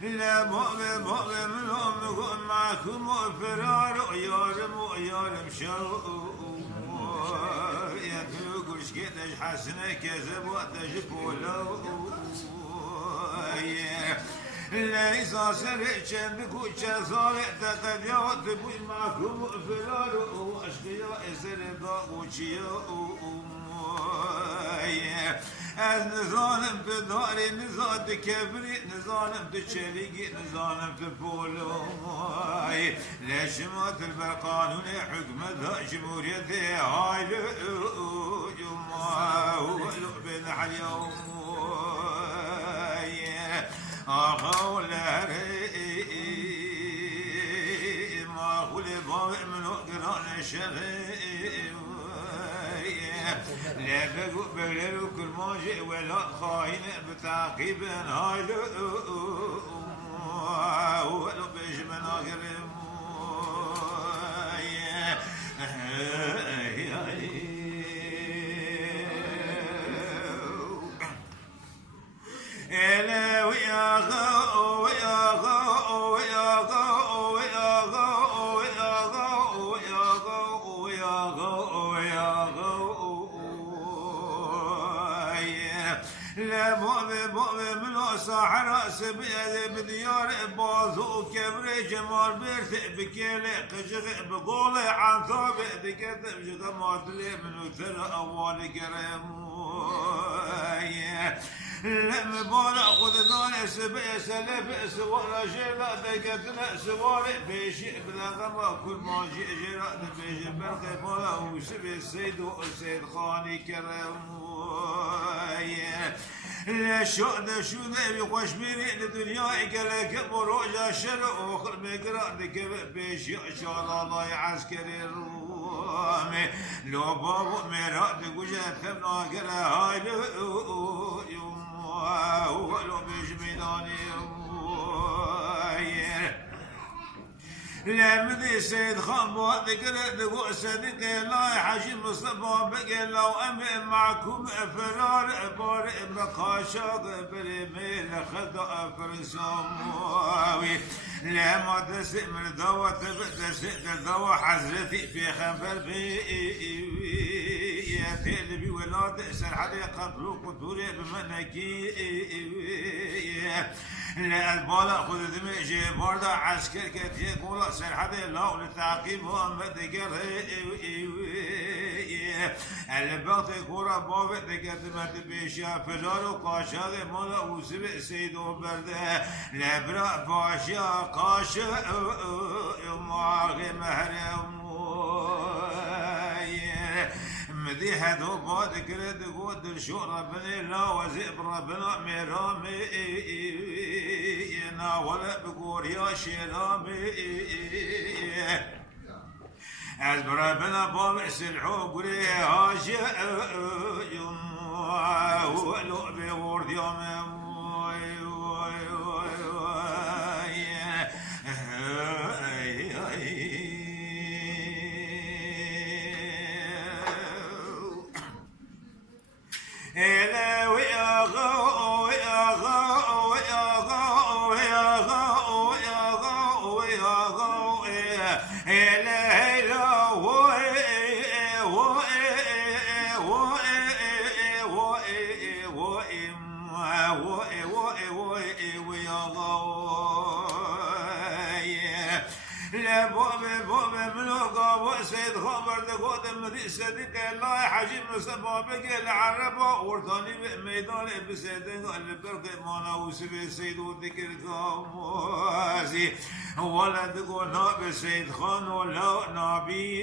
لا بؤمن منهم معكم فرار يارم شو يا تقولش كدش حسنة كذب وتجبولو ليس سرعشن بكوشة صالح تقديات بوي معكم فرار واشقياء سردا وشيو از نظالم في داري نزاد كبري نظالم في شريقي نظالم في بولوماي ليش ما تلبى قانون حكمة جمهوريتي هاي يما ولعبنا على اليوم أقول ريم أقول بابا من قران الشريم لا بقول كل ما جاء ولا خاين بتعقيب هاي ولو بيج من اغرم الا ويا غو ويا غو ويا غو ويا غو ويا غو ويا غو ويا غو ويا غو لا مؤمن من صحراء سبيل بديار بازو كبر جمال بيرت بكيلي قشغ بقولي عن ثابت دكتب جغمات لي من وثر اول كرم لما بالا خذ ذول سبيل سلف سوار جيلا دكتنا سوار بيشي بلا غما كل ما جي جيلا بيشي برقي بالا وسبيل السيد والسيد خاني كرم لا شو ذا بيخش بيني الدنيا قالك بروجا شرق وخر مقرا ذك بيش ان شاء الله عسكري الرومي لو بابو مراد وجه ثمنا قرا هاي يما ولو بيش ميداني لمدي سيد خامو ذكر ذو سيدك لا حاجي مصطفى بقى لو أمن معكم فرار بار بقاشاق برميل خدا فرساموي لما تسئ من دوا تسئ دوا حزرتي في خبر في تقلبي ولا تأسر حديقة قطوري بمنكي لا البالا خذ دمي جباردا عسكر كتير قولا سرحدي لا للتعقيب هم ذكر البغت كورا بابت ذكرت بيشا فلار وقاشا مولا وسبع سيد وبرده لبرا باشا قاشا معاغي محرم مدي هدو بعد كرد قود شو ربنا لا وزئب ربنا مرامي ينا ولا بقول يا شرامي از ربنا باب سلحو قولي هاجي ولو بورد يوم إلا ويا غو ويا غو ويا غو ويا غو ويا غو ويا غو إلا إلا ويا غو لا بوب ملوكا وسيد خبر دقود مدي صديق الله حجيب مصطفى بقي العربة ورثاني ميدان بسيدنا اللي برقي مانا وسبي سيد وذكر كاموزي ولا تقول نبي سيد خان ولا نبي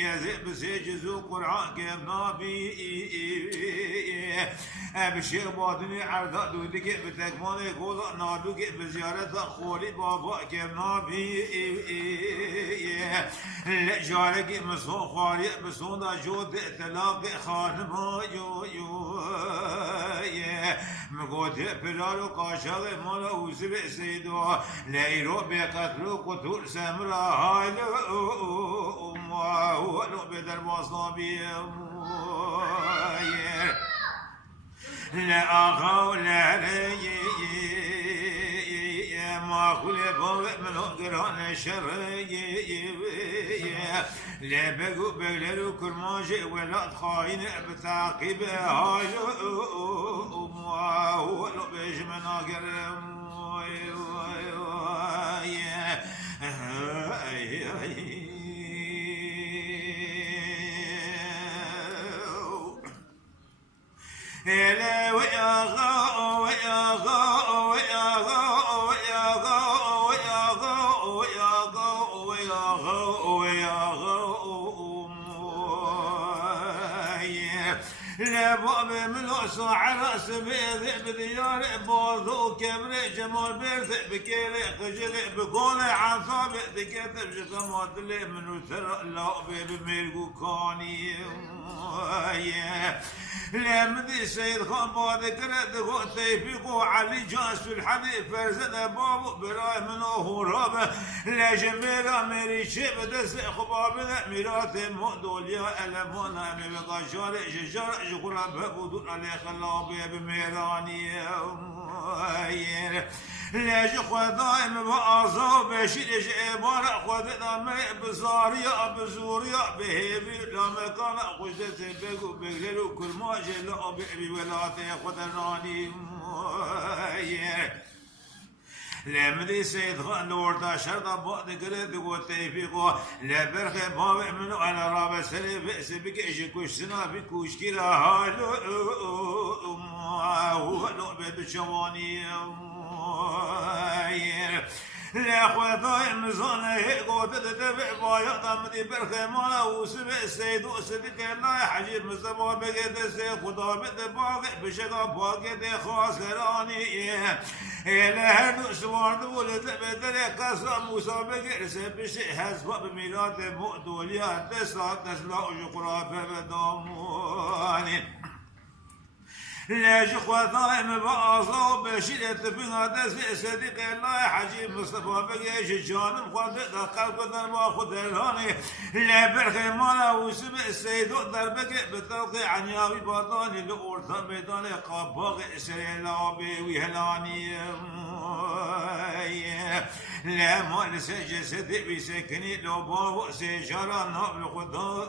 يزيد بسيجزو قرآن كيف نبي بشيء باطني عرضا دودك بتكماني قوضا نادوك بزيارة خولي بابا كيف نبي جارك مسون خالي مسون جود تلاقي خانم يو مقود بلال وقاشاغ مالا وزبع سيدو ليرو بقتلو قتول سمرا هاي أمه ولو بدر باصنا بيه لا أخو لا ري ما كل بوق من قران شر لا بقو بقلو كل ما جاء ولا خاين بتعقيب هاي هو لو بيج من أقرم لا ويا غو ويا غو ويا غو ويا غو ويا غو ويا غو ويا غو ويا غو لا باب من صاع راس بديار بوضو كبر جمال بيرث بكيل خجل بقول عن صابع ذكرت بجسمات اللي من ثر لا بميرقو كاني لا مدي سيد خان بعد كرت غوتي بيقو علي جاس الحديث فرزنا بابو براي منو هرابه لا جميله ميري شيب دس خباب ميرات مودول يا المونا مي بقاشار ججار جغرا بودون علي خلاب بميراني لا جخوا دائم بأعصاب بشيل جبار خود دم بزاريا بزوريا بهبي لما كان خشت بقو بغلو كل ما جل أبي ولاتي خود راني لمدي سيد خان وردا شرطا بعد قرد قوتي فيقو لا برخي بابع منو على رابع سري بئس بكيش كوش سنا بكوش كلا هالو هو لو بيد شواني لا خذا مزونه قوت تتبع بايا طمدي برخي مالا وسبع سيد وسدك لا حجيب مزبا بقيت سيد خدا بتباقي بشقا باقي خاسراني لا هدو سوار دولة بدل قصة مسابقة رسب بشي حسب بميلاد مؤدوليات تسلا وجقرا ببداموني لا جخوا ضائم بأعصاب بشيلة بنا دس صديق الله حجيب مصطفى بقيش جانب خد قلب ضربا خد الهاني لا برخي مالا وسمع السيد ضربك بتلقي عن ياوي باطاني لأورطا ميداني قاباق سري لابي ويهلاني لا مال سجسد بسكني لو بابو سيجارة نابل خدا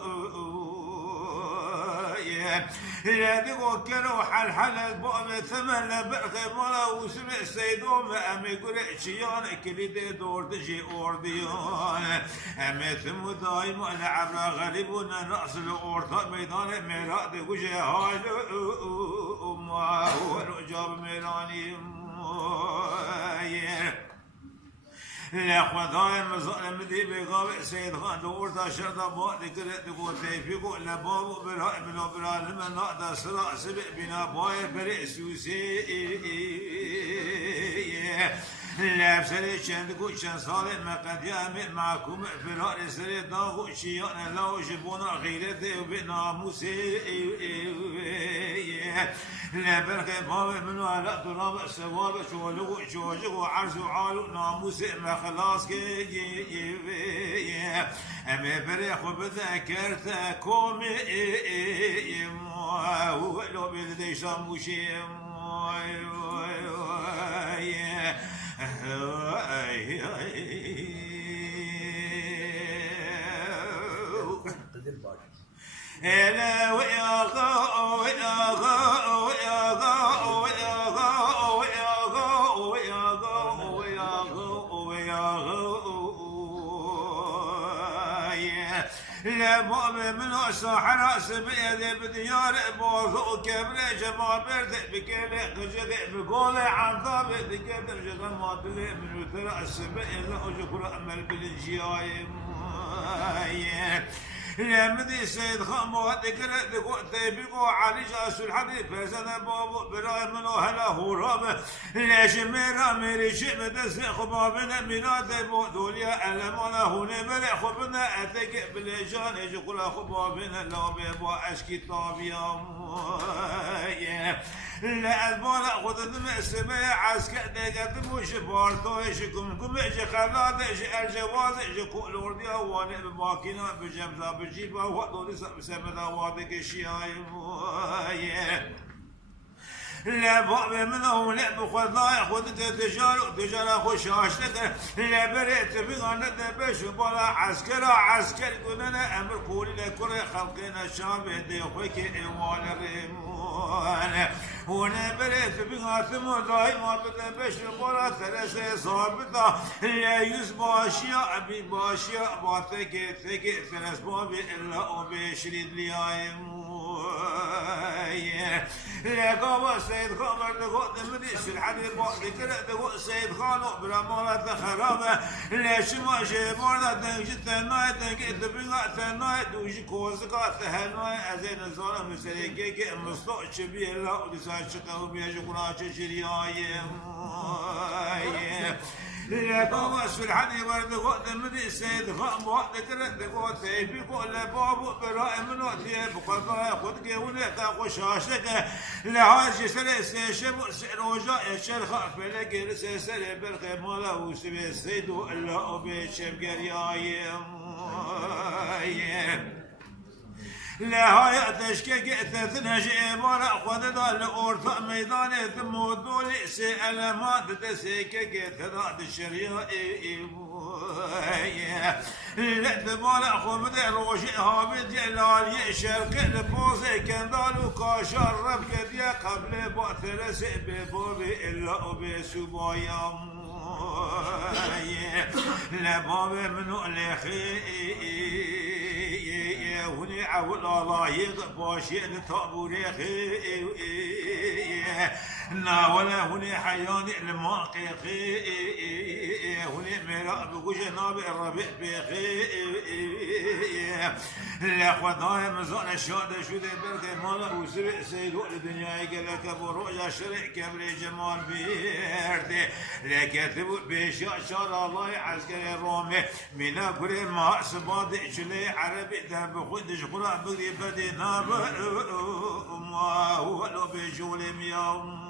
لا دقوا كانوا حل البؤم ثمن برخي مالا وسمع السيدوم أمي قرأ شيان كلي دور تجي أورديان أمي ثم دايما لعبنا غالبنا نأس الأورطة ميدان ميراد وجه هاي أمه ونجاب ميراني لا خذاي مظلم دي بغاب سيد خان دورتا شرطا بعد كرت قوتي فيكو لا بابو براء بلا برا لما نقدا سرا سبق بنا باي بري سوسي لا بسري شندكو شن صالح ما قد يامل معكم فرار سري داغو شيانا لا جبونا غيرته وبناموسي لا بركة بابا منو على تراب سواب شولو شوجو عرس وعالو ناموس ما خلاص كي أما بري خو بذكرت كومي ولو بلدي شاموشي لا ويا غو ويا غو ويا غو ويا غو ويا غو ويا غو ويا غو ويا غو لا باب من صحراء سبيد بديار بوضو كبر جمال برد بكل خجل بقول عن ضابط كبر جمال ما بلي من وثرى السبيد لا أجكر أمل بالجياي لا مدي سيد خامو ذكرت قوتي بيقو علي جاس الحديث فزنا بابو براي منو هلا هو رابع لا جميرا ميري شيء مدس خبابنا ميلاد بودوليا ألمنا هنا بلا خبنا أتك بالجان يجي كل خبابنا لا بيبوا أشكي طابيا لا البولا خذ دم السماء عسكر دقت مش بارتو يشكم يجي خلاد يجي الجواز يجي كل وردي وانا بماكينه بجمزه بجيبه وقت لسه بسمدا وادك الشياي لا باب منهم لا بخذ لا ياخذ تجارة خوش عاشتك لا بريت بغانا دبش وبلا عسكر قلنا أمر كوري لكوري خلقنا الشام دي خويك إيوان الريمون هنا بريت بغاثم دايما بدبش وبلا ثلاثة صابطة لا يسباشيا أبي باشيا باتك ثلاث بابي إلا أبي شريد ليايم لا قام سيد خامر دقوت مديس الحديد ذكر دقوت سيد خانو بلا مرة خرابة لا شما شمارنا تنجت نايت تنجت بينا تنايت وجي كوزكا تهناي أزين الزون مسلكي مستوى شبيه لا ودسا شكاو بيجي قراش شريايم لا قام في الحديد دقوت مديس سيد خام ذكر دقوت سيد بيقول بابو براء من وقتي بقضاء خذ قولك وشاشك لهاج سلس شبو سروجا الشرخ فلك رسل بالخمالة وسبي السيد الله بشم قريايم لا هاي تشكيك تثنج إبارة خذ الأورطة ميدان ثمود سأل ما تسكيك تذات الشريعة لا تبالع خبز روشي هابد جلال يشرق الفوزي كان دالو كاشر ربك ديا قبل باتر سئب بابي إلا أبي سبايا لا بابي منو الأخي هني عول الله يغباشي لطابوري ناولا هني حياني الماقي هني مراء بقوش نابع الربيع بخي لا خدايا مزون الشهادة شو ذي بركي مالا وسبع سيدو الدنيا يقلك برؤيا شرع كبري جمال بيردي لا كاتبو بيشاء شار الله عسكري الرومي منا كري ما سباد شلي عربي دهب خدش قرأ بقري بدي ناب ما هو لو بيجولي ميوم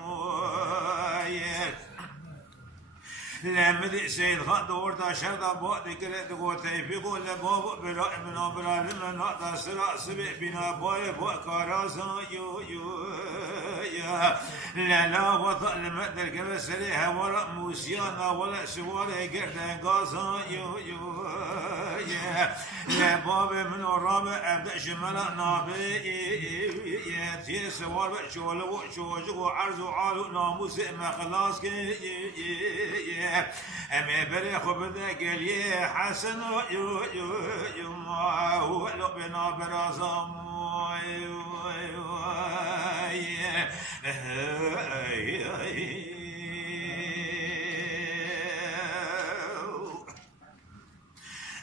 لمدي سيد خد وردا شردا بعد كرت قوتي بيقول لبابو براء من أمرا لمن نقطع سرع سبع بنا باي بوكارازا يو يا لا وضع المدر كبسريها ولا موسيانا ولا سوالي قرد غازا يو يا لا بابي من الرابع أبدأ شمالا نابي يا سوال شولو شوجو عرضو عالو ناموس ما خلاص أمي بري خبدا قال يا حسن يو ما هو لو بنا برازم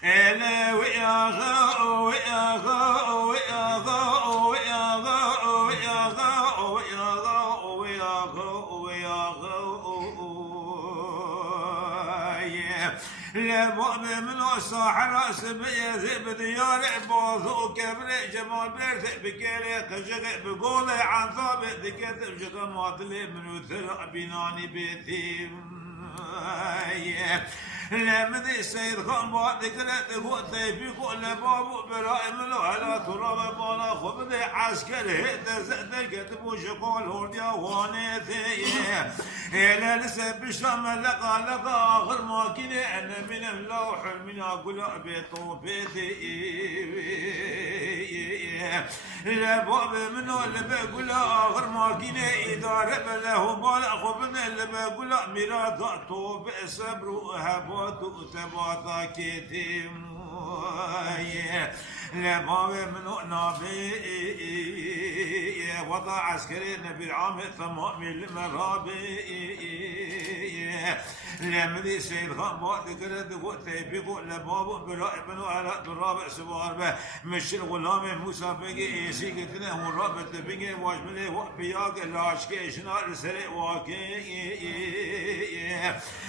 أنا ويا غو ويا غو ويا غو ويا غو ويا غو ويا غو ويا غو ويا غو لا مؤمن من الصحراء سبيا ذئب ديار بوضو كبري جمال بيرث بكيري خشق بقولي عن ثابت ذكت بشغل معطلي من وثرق بناني بيتي لا مذي سيد خان بعد ذكرت قوتي في كل بابو براء ملو على تراب بالا خبز عسكر هيدا زهد كتبو شقول هرديا وانيتي لا لسه بشام لقى آخر ماكينة أنا من اللوح من أقول بطوبتي لا باب منو اللي بقول آخر ماكينة إدارة بله بالا خبنا اللي بقول ميراث طوب صبر وهبات وتباطا كتيم لا باب منو نابي وضع عسكري نبي العام ثمام المرابي لمدي سيد خان بعد كرد قوتي بيقول لبابو براء بنو على دراب سوار مش الغلام موسى بيجي ايسي قلتنا هو رابط بيجي واجملي وبياق العشكي شنا السري واكي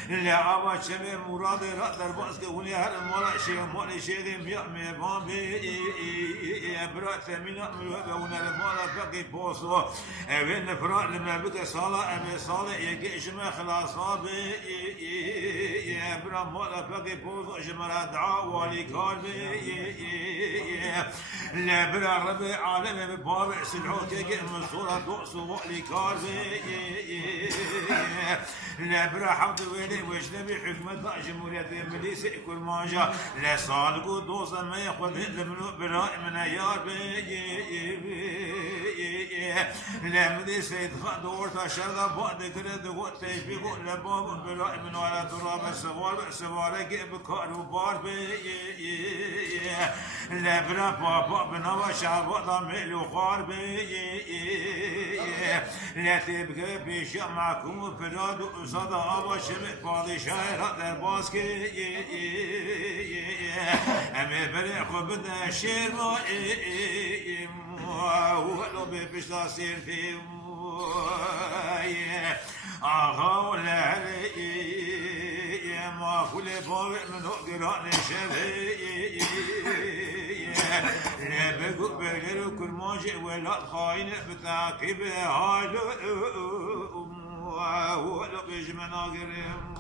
لا ابا شمي مراد راتر باسك ولي هر مال شيء مال شيء ميا مي بامبي براء ثمين من ونا المال باقي بو دوسو ابن فرا لما بك صلاة ابي صالح يجيش ما خلاصا بي برا مولا فقي بوضو جمرا دعاء والي كان بي لا برا ربي عالم ببابع سلعوك يجي من صورة دوسو والي كان بي لا برا حمد ويلي وجنبي حكمة جمهورية المليس كل ما جاء لا صادقو دوسا ما ياخذ لمنو براء من ايار لا مدي سيد خدور تشرد بعد كده دقوت تيفيقو لباب براء من على تراب السوار جيب كار وبار لا برا بابا بنوا شعب ضميل وخار لا تبقى بيشا معكم فراد وصدى أبا شبه بادشاه در باسكي أمي بريخو بدا شير ولو بيشتا سير في آغا ولا ما كل بابع من قران شبه لا بقو بغير كل ما جئ ولا الخاين بتعقيب هالو ولو بيج مناقرهم